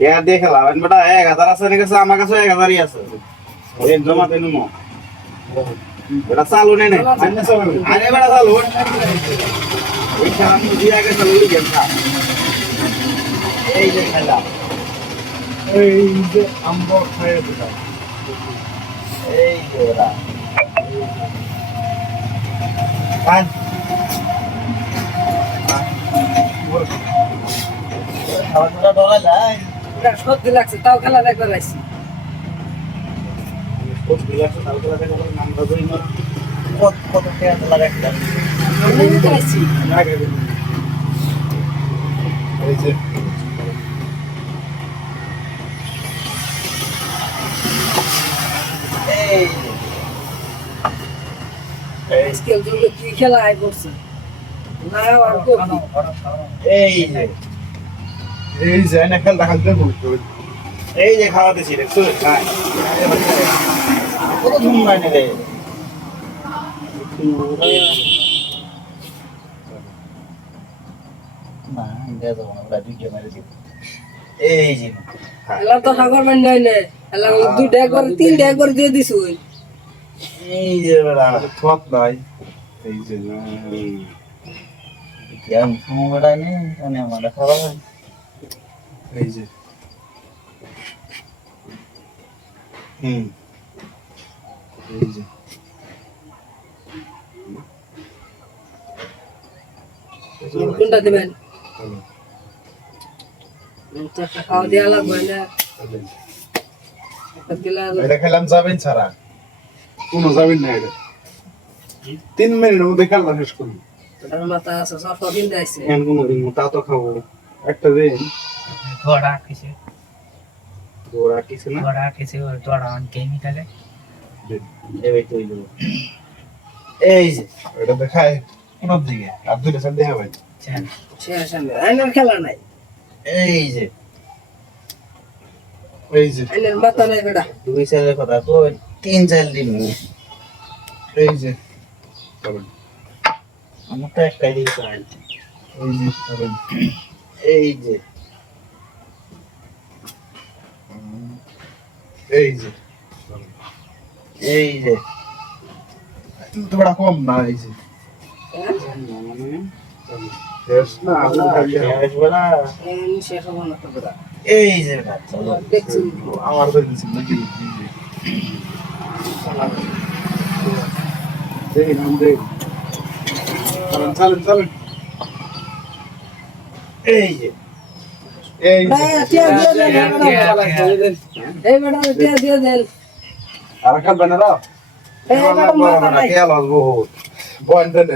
কে দিয়ে খেলাবেন বেটা এক হাজার আছে নাকি আছে? আমার কাছে এক হাজারই আছে। এই জমা মো বেটা চালু নেই আরে বেটা চালু। ওই খেলা দিয়ে আগে চালু গেম এই যে খেলা। এই যে আম্ব খাইয়ে দিলাম এই যে ওরা কান খাওয়া দাওয়া ডলাই সত্যি লাগছে তাও খেলা দুটো কি খেলা আয় করছে? না আর এই এই যে না খেলতে বলতো এই যে খাওয়াতেছি দেখছ কত ধুম নাই রে। এই যে খেলা তো সাগর মান নাই। নে খেলা দুইটা একবার তিনটা একবার দিয়ে দিছু এই যে বেড়া। থত নাই। এই যে কেমন সময় বেড়া নেই মানে আমার খাওয়া হয় এই যে। হুম। এই যে। কোনটা দিবেন? খাওয়া দেওয়া লাগবে না। এটা খেলাম যাবেন ছাড়া। কোনো যাবেন না এটা। তিন মিনিটের মধ্যে খেলা শেষ করুন মাথা আছে সব দিন যাইছে এখন কোনো দিন মোটা তো খাব। একটা দিন। দড় আটকেছে দড় আটকেছে না? দড় আটকেছে ওই দড় আনকেই নিকালে এই তো এই যে। এটা দেখায় কোন দিকে। আর দুটো সাইড দেখা ভাই খেলা নাই। এই যে। এই যে। মাথা নাই বেটা। দুই সাইডের কথা তো তিন চাল দিন এই যে। আমারটা একটাই দিকে এই যে এই যে। এই যে। এই যে। তো বড় কম না এই যে। শেষ না শেষ বেলা এই শেষ হব না তো এই যে আমার তো দিছি নাকি এই নাম দে। চলেন চলেন চলেন এই যে। এই এই টিয়া দিয়ে দেন আর খেলবে না এই নাই। খেয়াল আসব বয়েন দেন